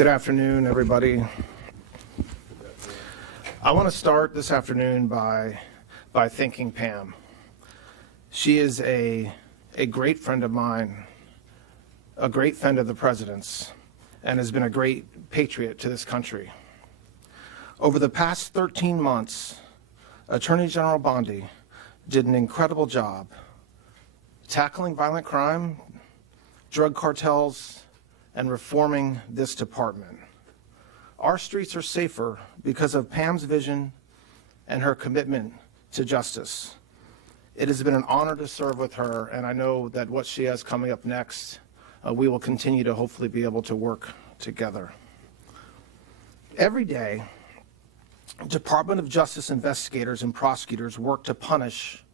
Good afternoon, everybody. I want to start this afternoon by thanking Pam. She is a great friend of mine, a great friend of the President's, and has been a great patriot to this country. Over the past 13 months, Attorney General Bondi did an incredible job tackling violent crime, drug cartels, and reforming this department. Our streets are safer because of Pam's vision and her commitment to justice. It has been an honor to serve with her, and I know that what she has coming up next, we will continue to hopefully be able to work together. Every day, Department of Justice investigators and prosecutors work to punish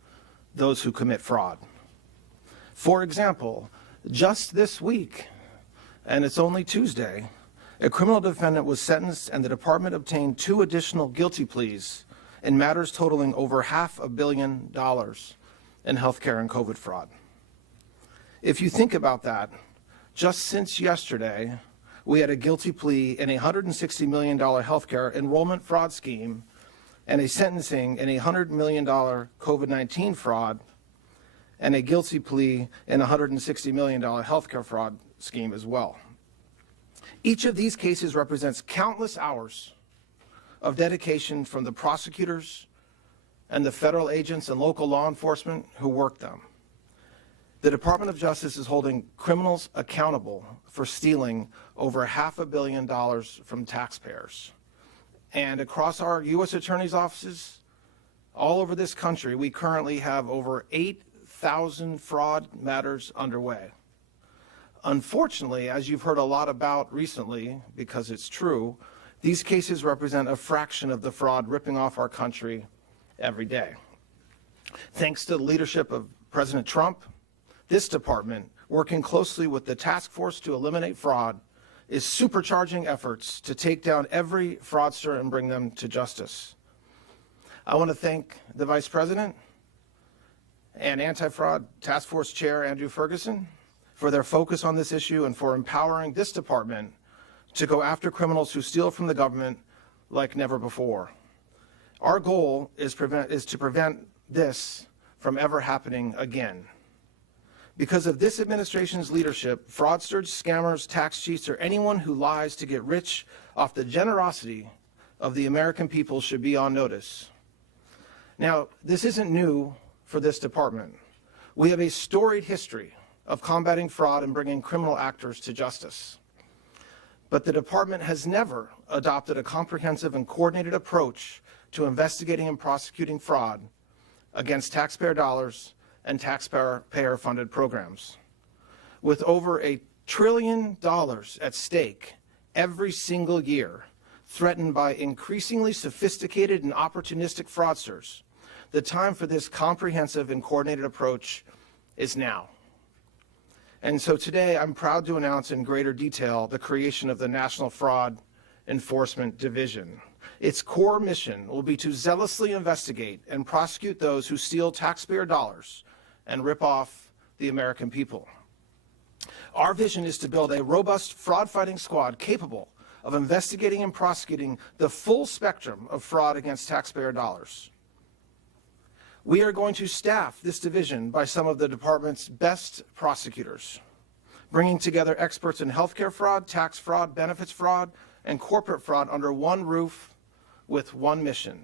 those who commit fraud. For example, just this week, and it's only Tuesday, a criminal defendant was sentenced and the department obtained 2 additional guilty pleas in matters totaling over $500 million in healthcare and COVID fraud. If you think about that, just since yesterday, we had a guilty plea in a $160 million healthcare enrollment fraud scheme and a sentencing in a $100 million COVID-19 fraud and a guilty plea in a $160 million healthcare fraud scheme as well. Each of these cases represents countless hours of dedication from the prosecutors and the federal agents and local law enforcement who work them. The Department of Justice is holding criminals accountable for stealing over $500 million from taxpayers. And across our U.S. attorney's offices all over this country, we currently have over 8,000 fraud matters underway. Unfortunately, as you've heard a lot about recently, because it's true, these cases represent a fraction of the fraud ripping off our country every day. Thanks to the leadership of President Trump, this department, working closely with the Task Force to Eliminate Fraud, is supercharging efforts to take down every fraudster and bring them to justice. I want to thank the Vice President and Anti-Fraud Task Force Chair Andrew Ferguson for their focus on this issue and for empowering this department to go after criminals who steal from the government like never before. Our goal is to prevent this from ever happening again. Because of this administration's leadership, fraudsters, scammers, tax cheats, or anyone who lies to get rich off the generosity of the American people should be on notice. Now, this isn't new for this department. We have a storied history of combating fraud and bringing criminal actors to justice. But the department has never adopted a comprehensive and coordinated approach to investigating and prosecuting fraud against taxpayer dollars and taxpayer-funded programs. With over $1 trillion at stake every single year, threatened by increasingly sophisticated and opportunistic fraudsters, the time for this comprehensive and coordinated approach is now. And so today, I'm proud to announce in greater detail the creation of the National Fraud Enforcement Division. Its core mission will be to zealously investigate and prosecute those who steal taxpayer dollars and rip off the American people. Our vision is to build a robust fraud-fighting squad capable of investigating and prosecuting the full spectrum of fraud against taxpayer dollars. We are going to staff this division by some of the department's best prosecutors, bringing together experts in healthcare fraud, tax fraud, benefits fraud, and corporate fraud under one roof with one mission: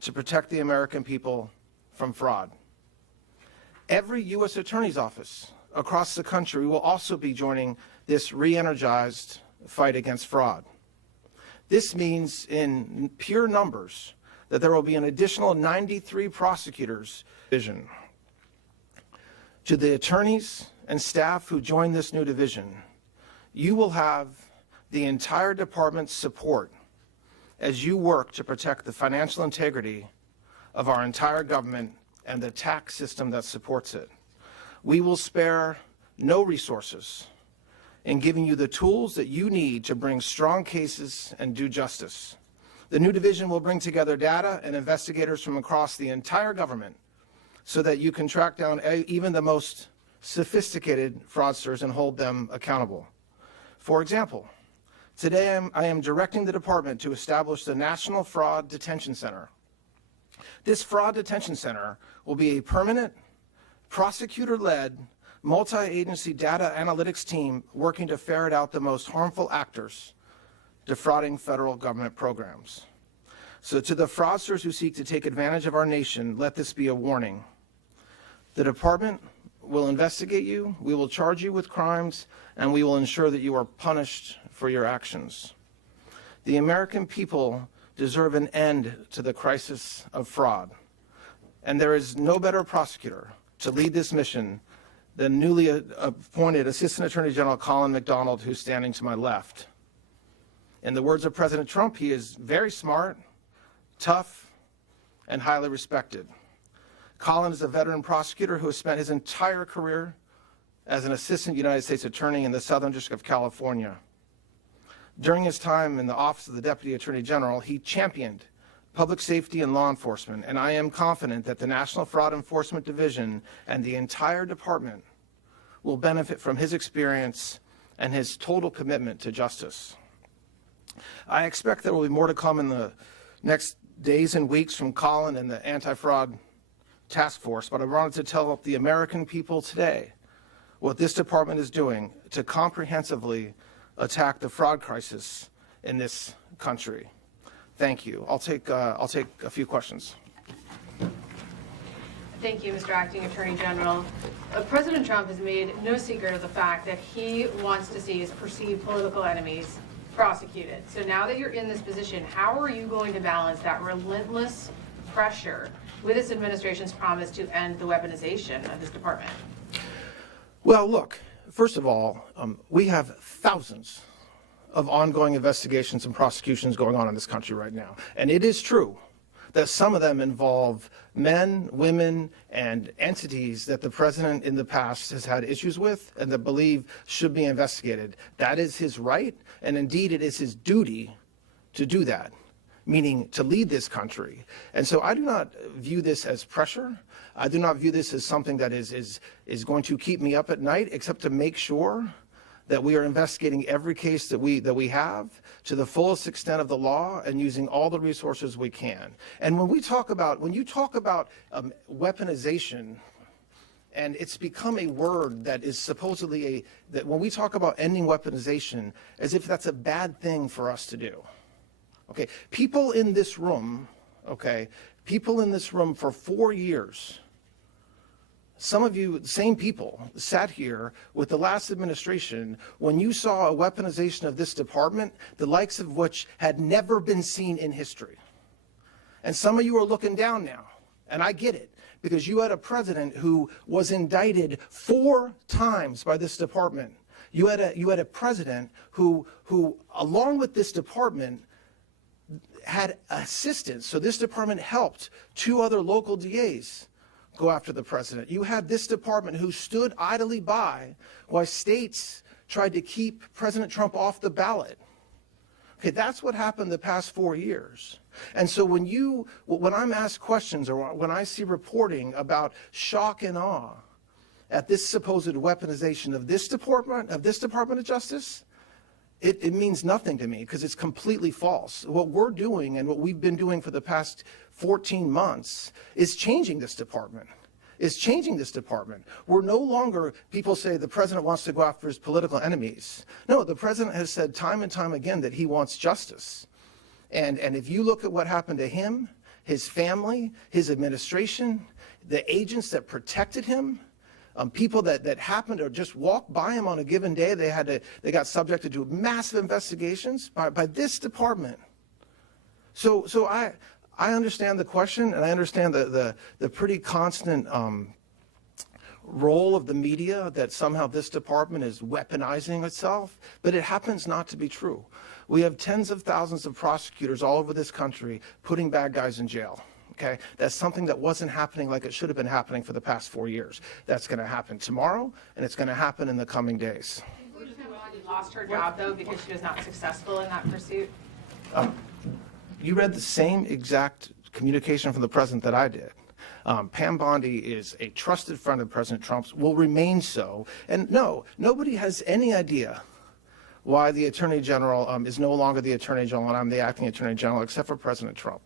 to protect the American people from fraud. Every U.S. Attorney's Office across the country will also be joining this re-energized fight against fraud. This means, in pure numbers, that there will be an additional 93 prosecutors. Division. To the attorneys and staff who join this new division, you will have the entire department's support as you work to protect the financial integrity of our entire government and the tax system that supports it. We will spare no resources in giving you the tools that you need to bring strong cases and do justice. The new division will bring together data and investigators from across the entire government so that you can track down even the most sophisticated fraudsters and hold them accountable. For example, Today, I am directing the department to establish the National Fraud Detention Center. This Fraud Detention Center will be a permanent, prosecutor-led, multi-agency data analytics team working to ferret out the most harmful actors defrauding federal government programs. So to the fraudsters who seek to take advantage of our nation, let this be a warning. The department will investigate you, we will charge you with crimes, and we will ensure that you are punished for your actions. The American people deserve an end to the crisis of fraud, and there is no better prosecutor to lead this mission than newly appointed Assistant Attorney General Colin McDonald, who's standing to my left. In the words of President Trump, he is very smart, tough, and highly respected. Colin is a veteran prosecutor who has spent his entire career as an assistant United States attorney in the Southern District of California. During his time in the Office of the Deputy Attorney General, he championed public safety and law enforcement, and I am confident that the National Fraud Enforcement Division and the entire department will benefit from his experience and his total commitment to justice. I expect there will be more to come in the next days and weeks from Colin and the Anti-Fraud Task Force, but I wanted to tell the American people today what this department is doing to comprehensively attack the fraud crisis in this country. Thank you. I'll take a few questions. Thank you, Mr. Acting Attorney General. President Trump has made no secret of the fact that he wants to see his perceived political enemies prosecuted. So now that you're in this position, how are you going to balance that relentless pressure with this administration's promise to end the weaponization of this department? Well, look, first of all, we have thousands of ongoing investigations and prosecutions going on in this country right now. And it is true that some of them involve men, women, and entities that the president in the past has had issues with and that believe should be investigated. That is his right, and indeed it is his duty to do that, meaning to lead this country. And so I do not view this as pressure. I do not view this as something that is going to keep me up at night, except to make sure that we are investigating every case that we have to the fullest extent of the law and using all the resources we can. And when you talk about weaponization, and it's become a word that is supposedly that when we talk about ending weaponization, as if that's a bad thing for us to do. Okay, people in this room for 4 years, some of you, same people, sat here with the last administration when you saw a weaponization of this department, the likes of which had never been seen in history. And some of you are looking down now, and I get it, because you had a president who was indicted 4 times by this department. You had a president who, along with this department, had assistance. So this department helped 2 other local DAs go after the president. You had this department who stood idly by while states tried to keep President Trump off the ballot. Okay, that's what happened the past 4 years. And so when I'm asked questions or when I see reporting about shock and awe at this supposed weaponization of this Department of Justice, it means nothing to me because it's completely false. What we're doing and what we've been doing for the past 14 months is changing this department. We're no longer, people say the president wants to go after his political enemies. No, the president has said time and time again that he wants justice. And if you look at what happened to him, his family, his administration, the agents that protected him, people that happened to just walk by him on a given day, they got subjected to massive investigations by this department. So I understand the question, and I understand the pretty constant role of the media that somehow this department is weaponizing itself, but it happens not to be true. We have tens of thousands of prosecutors all over this country putting bad guys in jail. Okay, that's something that wasn't happening like it should have been happening for the past 4 years. That's going to happen tomorrow, and it's going to happen in the coming days. She lost her job, though, because she was not successful in that pursuit? You read the same exact communication from the president that I did. Pam Bondi is a trusted friend of President Trump's, will remain so. And no, nobody has any idea why the Attorney General is no longer the Attorney General and I'm the acting Attorney General, except for President Trump.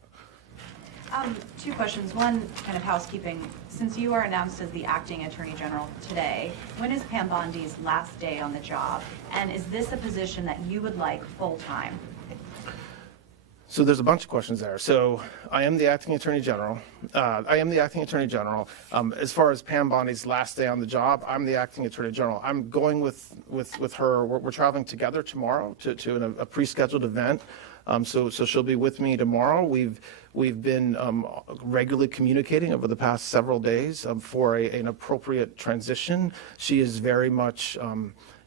Two questions. One, kind of housekeeping. Since you are announced as the acting Attorney General today, when is Pam Bondi's last day on the job? And is this a position that you would like full-time? So there's a bunch of questions there. So I am the acting Attorney General. As far as Pam Bondi's last day on the job, I'm the acting Attorney General. I'm going with her. We're traveling together tomorrow to a pre-scheduled event. So she'll be with me tomorrow. We've been regularly communicating over the past several days for an appropriate transition. She is very much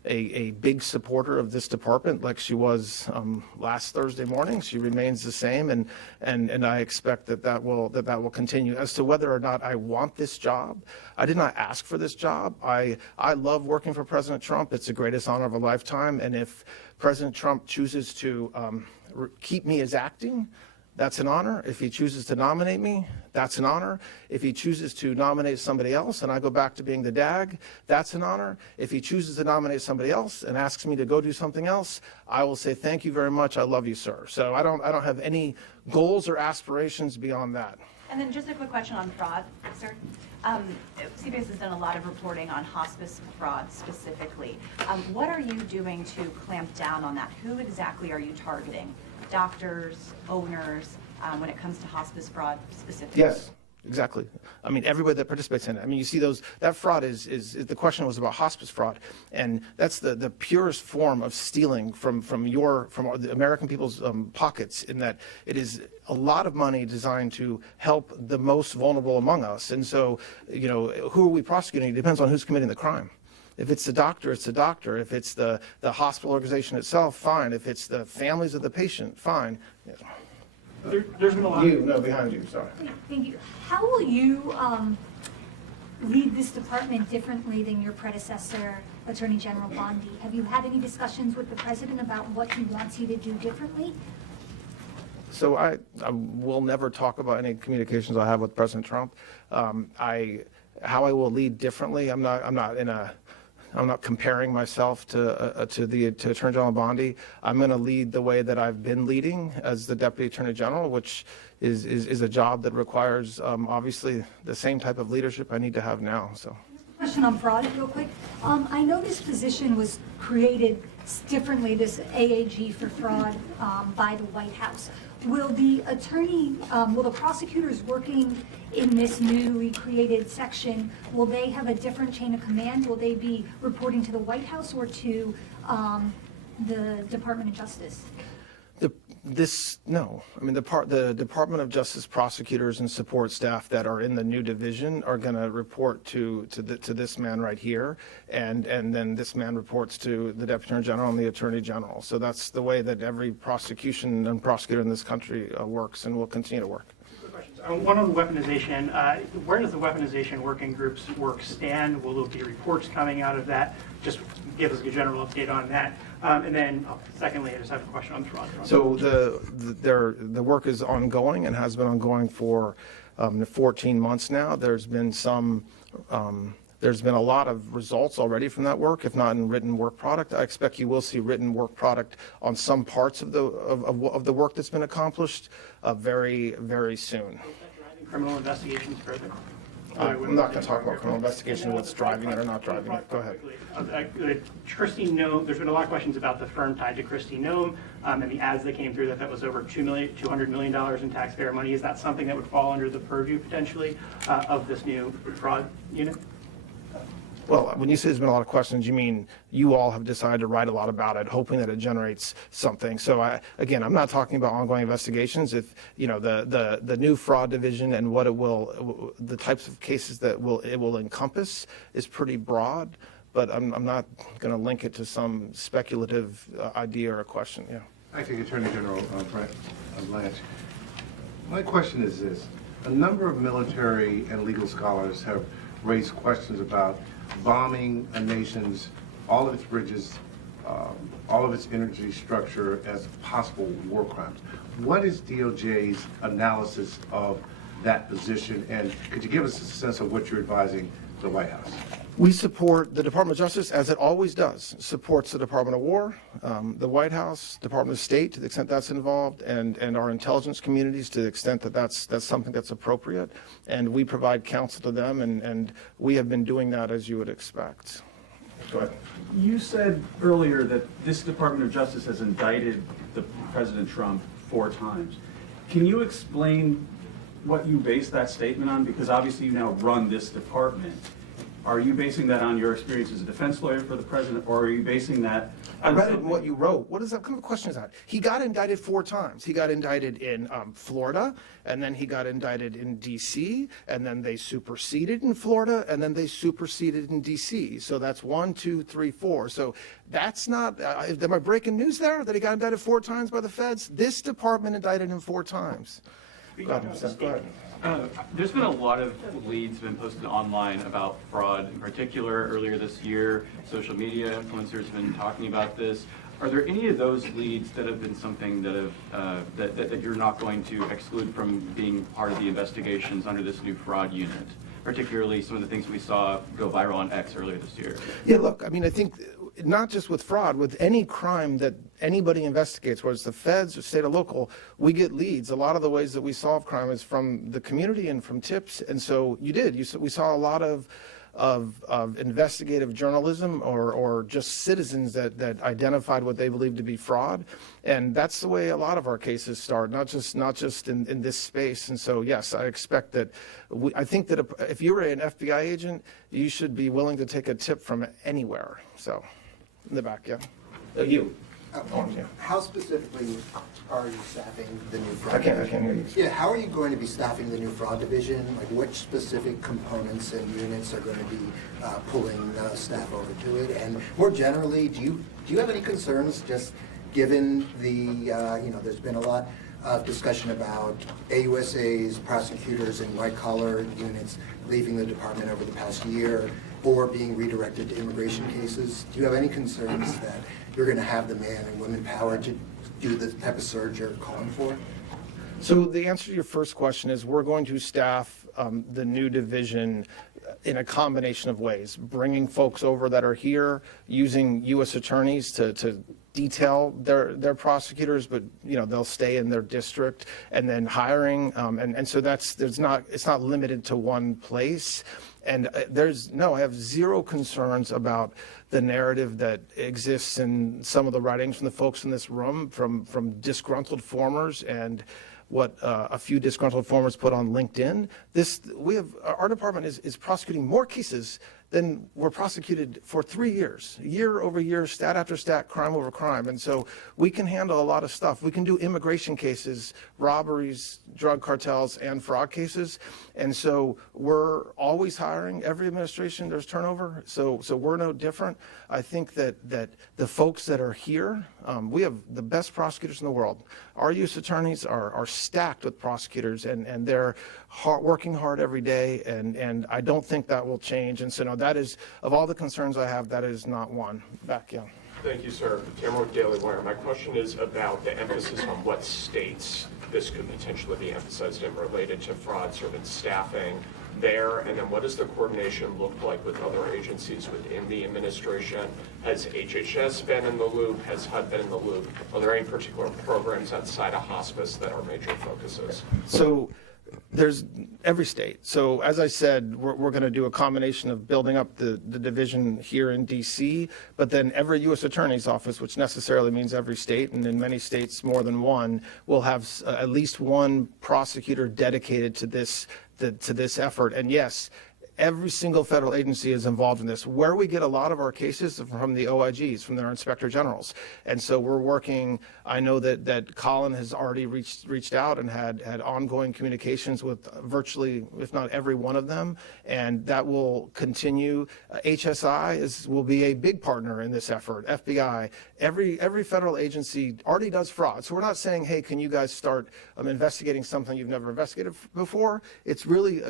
a big supporter of this department, like she was last Thursday morning. She remains the same, and I expect that will continue. As to whether or not I want this job, I did not ask for this job. I love working for President Trump. It's the greatest honor of a lifetime, and if President Trump chooses to keep me as acting, that's an honor. If he chooses to nominate me, that's an honor. If he chooses to nominate somebody else and I go back to being the DAG, that's an honor. If he chooses to nominate somebody else and asks me to go do something else, I will say, thank you very much. I love you, sir. So I don't have any goals or aspirations beyond that. And then just a quick question on fraud, sir. CBS has done a lot of reporting on hospice fraud specifically. What are you doing to clamp down on that? Who exactly are you targeting? Doctors, owners, when it comes to hospice fraud specifically? Yes, exactly. I mean, everybody that participates in it. I mean, you see that fraud is the question was about hospice fraud. And that's the purest form of stealing from the American people's pockets, in that it is a lot of money designed to help the most vulnerable among us. And so, who are we prosecuting? It depends on who's committing the crime. If it's the doctor, it's the doctor. If it's the hospital organization itself, fine. If it's the families of the patient, fine. Yeah. There's been a lot. Behind you, sorry. Thank you. How will you lead this department differently than your predecessor, Attorney General Bondi? Have you had any discussions with the president about what he wants you to do differently? So I will never talk about any communications I have with President Trump. How I will lead differently, I'm not comparing myself to Attorney General Bondi. I'm going to lead the way that I've been leading as the Deputy Attorney General, which is a job that requires obviously the same type of leadership I need to have now. So. Question on fraud, real quick. I know this position was created differently, this AAG for fraud, by the White House. Will the prosecutors working in this newly created section, will they have a different chain of command? Will they be reporting to the White House or to the Department of Justice? No. I mean, the Department of Justice prosecutors and support staff that are in the new division are going to report to this man right here, and then this man reports to the Deputy Attorney General and the Attorney General. So that's the way that every prosecution and prosecutor in this country works, and will continue to work. One on the weaponization. Where does the weaponization working group's work stand? Will there be reports coming out of that? Just give us a general update on that. And then, secondly, I just have a question on the fraud. So the work is ongoing and has been ongoing for 14 months now. There's been a lot of results already from that work, if not in written work product. I expect you will see written work product on some parts of the work that's been accomplished very, very soon. Criminal investigations further? I'm not going to talk about criminal investigation, what's driving it or not driving it. Go ahead. Christine Noem, there's been a lot of questions about the firm tied to Christine Noem, and the ads that came through that was over $200 million in taxpayer money. Is that something that would fall under the purview potentially of this new fraud unit? Well, when you say there's been a lot of questions, you mean you all have decided to write a lot about it, hoping that it generates something. So I'm not talking about ongoing investigations. If the new fraud division and the types of cases that it will encompass is pretty broad, but I'm not going to link it to some speculative idea or a question. Yeah. Acting Attorney General Brett Blanche. My question is this: a number of military and legal scholars have raised questions about bombing a nation's, all of its bridges, all of its energy structure as possible war crimes. What is DOJ's analysis of that position, and could you give us a sense of what you're advising the White House? We support the Department of Justice, as it always does, supports the Department of War, the White House, Department of State, to the extent that's involved, and our intelligence communities to the extent that that's something that's appropriate. And we provide counsel to them, and we have been doing that as you would expect. Go ahead. You said earlier that this Department of Justice has indicted President Trump 4 times. Can you explain what you base that statement on? Because obviously you now run this department. Are you basing that on your experience as a defense lawyer for the president, or are you basing that I on read it in something- what you wrote. What is that? What kind of question is that? He got indicted 4 times. He got indicted in Florida, and then he got indicted in D.C., and then they superseded in Florida, and then they superseded in D.C. So that's 1, 2, 3, 4. So that's not, am I breaking news there, that he got indicted 4 times by the feds? This department indicted him 4 times. Go ahead, Seth, go ahead. There's been a lot of leads been posted online about fraud in particular. Earlier this year, social media influencers have been talking about this. Are there any of those leads that have been something that have that you're not going to exclude from being part of the investigations under this new fraud unit? Particularly some of the things we saw go viral on X earlier this year. Yeah, look, I mean, I think not just with fraud, with any crime that anybody investigates, whether it's the feds or state or local, we get leads. A lot of the ways that we solve crime is from the community and from tips. And so we saw a lot of investigative journalism or just citizens that identified what they believed to be fraud. And that's the way a lot of our cases start, not just in this space. And so, yes, I expect that, I think that if you're an FBI agent, you should be willing to take a tip from anywhere. So, in the back, yeah. You. Yeah. How specifically are you staffing the new fraud I can't division? hear you. Yeah, how are you going to be staffing the new fraud division? Like, which specific components and units are going to be pulling staff over to it? And more generally, do you have any concerns, just given the there's been a lot of discussion about AUSAs, prosecutors, and white-collar units leaving the department over the past year or being redirected to immigration cases? Do you have any concerns that you're going to have the man and women power to do the type of surge you're calling for? So the answer to your first question is we're going to staff the new division in a combination of ways, bringing folks over that are here, using U.S. attorneys to detail their prosecutors, but they'll stay in their district, and then hiring, and so it's not limited to one place. And I have zero concerns about the narrative that exists in some of the writings from the folks in this room, from disgruntled formers and what a few disgruntled formers put on LinkedIn. Our department is prosecuting more cases than were prosecuted for 3 years, year over year, stat after stat, crime over crime. And so we can handle a lot of stuff. We can do immigration cases, robberies, drug cartels, and fraud cases. And so we're always hiring. Every administration, there's turnover. So we're no different. I think that the folks that are here, we have the best prosecutors in the world. Our U.S. attorneys are stacked with prosecutors, and they're working hard every day, and I don't think that will change. And so, no, that is, of all the concerns I have, that is not one. Back, yeah. Thank you, sir. Cameron with Daily Wire. My question is about the emphasis on what states this could potentially be emphasized in related to fraud, sort of staffing there, and then what does the coordination look like with other agencies within the administration? Has HHS been in the loop? Has HUD been in the loop? Are there any particular programs outside of hospice that are major focuses? So there's every state. So as I said, we're going to do a combination of building up the division here in D.C., but then every U.S. Attorney's Office, which necessarily means every state, and in many states more than one, will have at least one prosecutor dedicated to this effort. And yes, every single federal agency is involved in this. Where we get a lot of our cases is from the OIGs, from their inspector generals. And so we're working, I know that Colin has already reached out and had ongoing communications with virtually, if not every one of them, and that will continue. HSI will be a big partner in this effort, FBI. Every federal agency already does fraud. So we're not saying, hey, can you guys start investigating something you've never investigated before? It's really,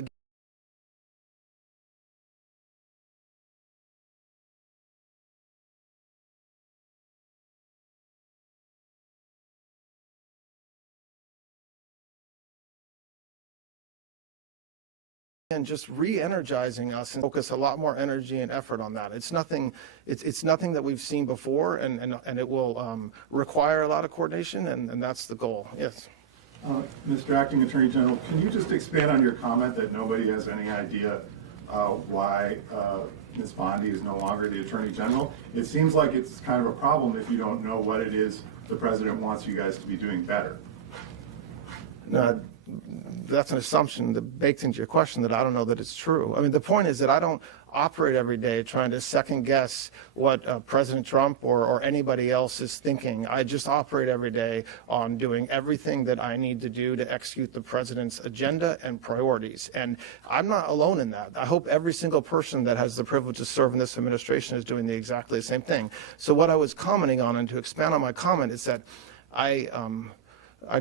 and just re-energizing us and focus a lot more energy and effort on that. It's nothing that we've seen before, and it will require a lot of coordination, and that's the goal. Yes. Mr. Acting Attorney General, can you just expand on your comment that nobody has any idea why Ms. Bondi is no longer the Attorney General? It seems like it's kind of a problem if you don't know what it is the President wants you guys to be doing better. That's an assumption that baked into your question that I don't know that it's true. I mean, the point is that I don't operate every day trying to second guess what President Trump or anybody else is thinking. I just operate every day on doing everything that I need to do to execute the president's agenda and priorities. And I'm not alone in that. I hope every single person that has the privilege to serve in this administration is doing exactly the same thing. So what I was commenting on, and to expand on my comment, is that I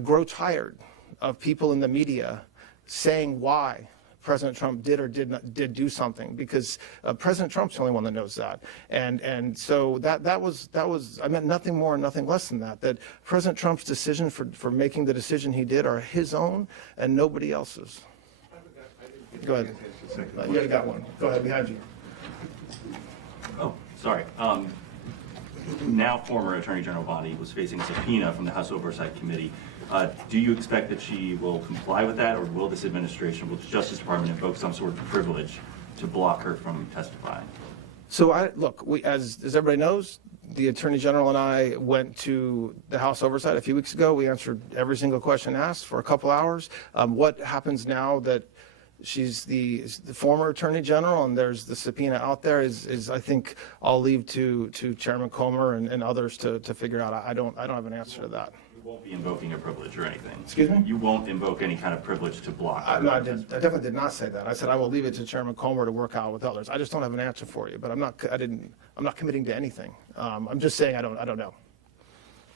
grow tired of people in the media saying why President Trump did or did do something, because President Trump's the only one that knows that. And so that was I meant nothing more and nothing less than that President Trump's decision for making the decision he did are his own and nobody else's. Go ahead. You already got one. Go ahead, behind you. Oh, sorry. Now former Attorney General Bondi was facing a subpoena from the House Oversight Committee. Do you expect that she will comply with that, or will this administration, will the Justice Department invoke some sort of privilege to block her from testifying? So look, as everybody knows, the Attorney General and I went to the House Oversight a few weeks ago. We answered every single question asked for a couple hours. What happens now that she's the former Attorney General and there's the subpoena out there is I think I'll leave to Chairman Comer and others to figure out. I don't have an answer to that. You won't be invoking a privilege or anything? Excuse me? You won't invoke any kind of privilege to block her? I definitely did not say that. I said I will leave it to Chairman Comer to work out with others. I just don't have an answer for you, but I'm not committing to anything. I'm just saying I don't know.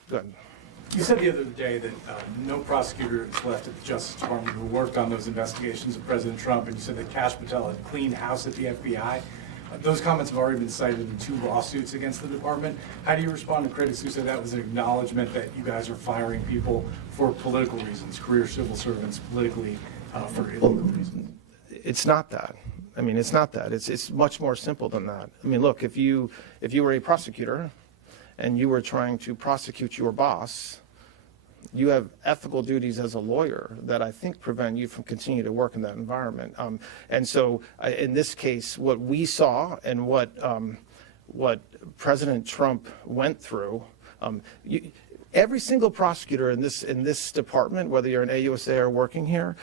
Go ahead. You said the other day that no prosecutor is left at the Justice Department who worked on those investigations of President Trump, and you said that Kash Patel had cleaned house at the FBI. Those comments have already been cited in 2 lawsuits against the department. How do you respond to critics who say that was an acknowledgement that you guys are firing people for political reasons, career civil servants politically for illegal reasons? It's not that. I mean, it's not that. It's much more simple than that. I mean, look, if you were a prosecutor and you were trying to prosecute your boss, you have ethical duties as a lawyer that I think prevent you from continuing to work in that environment. And so in this case, what we saw and what President Trump went through, every single prosecutor in this department, whether you're an AUSA or working here,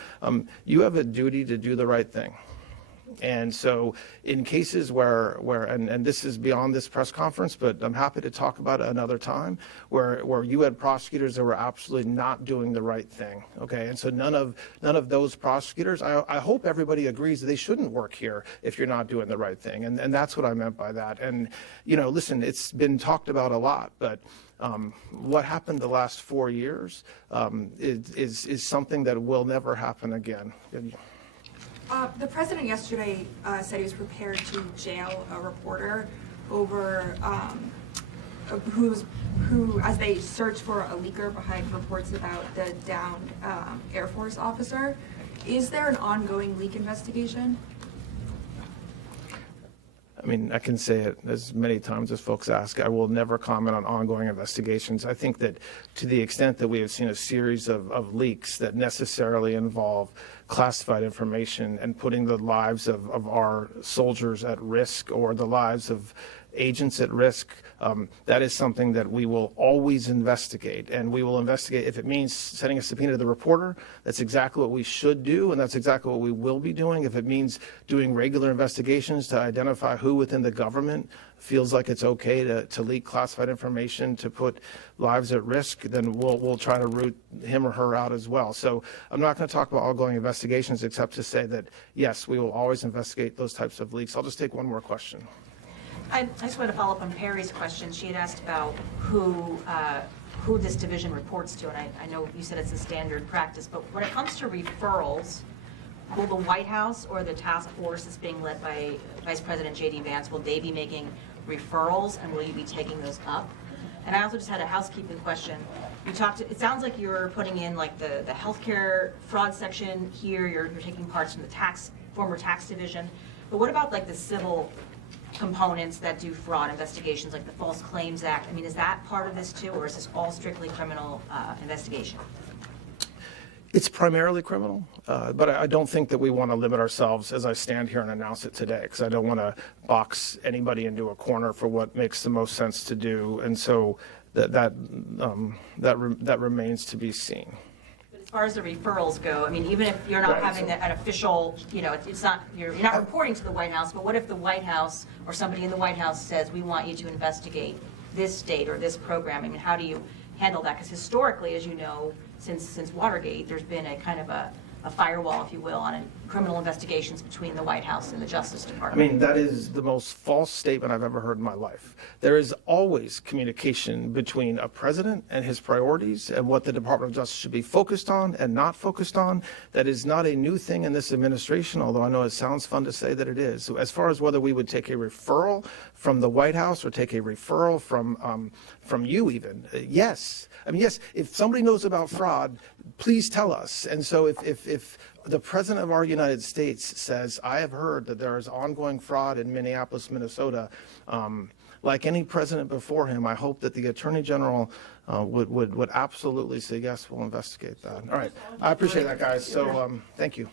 you have a duty to do the right thing. And so in cases where and this is beyond this press conference, but I'm happy to talk about it another time, where you had prosecutors that were absolutely not doing the right thing, okay? And so none of those prosecutors, I hope everybody agrees that they shouldn't work here if you're not doing the right thing. And that's what I meant by that. And, you know, listen, it's been talked about a lot, but what happened the last 4 years is something that will never happen again. The president yesterday said he was prepared to jail a reporter over who, as they search for a leaker behind reports about the downed Air Force officer. Is there an ongoing leak investigation? I mean, I can say it as many times as folks ask. I will never comment on ongoing investigations. I think that to the extent that we have seen a series of leaks that necessarily involve classified information and putting the lives of our soldiers at risk or the lives of agents at risk, that is something that we will always investigate. And we will investigate if it means sending a subpoena to the reporter. That's exactly what we should do, and that's exactly what we will be doing. If it means doing regular investigations to identify who within the government feels like it's okay to leak classified information to put lives at risk, then we'll try to root him or her out as well. So I'm not going to talk about ongoing investigations except to say that, yes, we will always investigate those types of leaks. I'll just take one more question. I just want to follow up on Perry's question. She had asked about who this division reports to, and I know you said it's a standard practice, but when it comes to referrals, will the White House or the task force that's being led by Vice President J.D. Vance, will they be making referrals, and will you be taking those up? And I also just had a housekeeping question. You talked, it sounds like you're putting in like the healthcare fraud section here, you're taking parts from the tax former tax division. But what about like the civil components that do fraud investigations, like the False Claims Act? I mean, is that part of this too, or is this all strictly criminal investigation? It's primarily criminal, but I don't think that we want to limit ourselves as I stand here and announce it today, because I don't want to box anybody into a corner for what makes the most sense to do, and so that remains to be seen. As far as the referrals go, I mean, even if you're not having an official, it's not, you're not reporting to the White House, but what if the White House or somebody in the White House says, we want you to investigate this state or this program? I mean, how do you handle that? Because historically, as you know, since Watergate, there's been a kind of a firewall, if you will, on criminal investigations between the White House and the Justice I Department. mean, that is the most false statement I've ever heard in my life. There is always communication between a president and his priorities and what the Department of Justice should be focused on and not focused on. That is not a new thing in this administration, although I know it sounds fun to say that it is. So as far as whether we would take a referral from the White House or take a referral from you even, yes. I mean, yes, if somebody knows about fraud, please tell us. And so if the President of our United States says, I have heard that there is ongoing fraud in Minneapolis, Minnesota, like any president before him, I hope that the Attorney General would absolutely say, yes, we'll investigate that. All right. I appreciate that, guys. So thank you.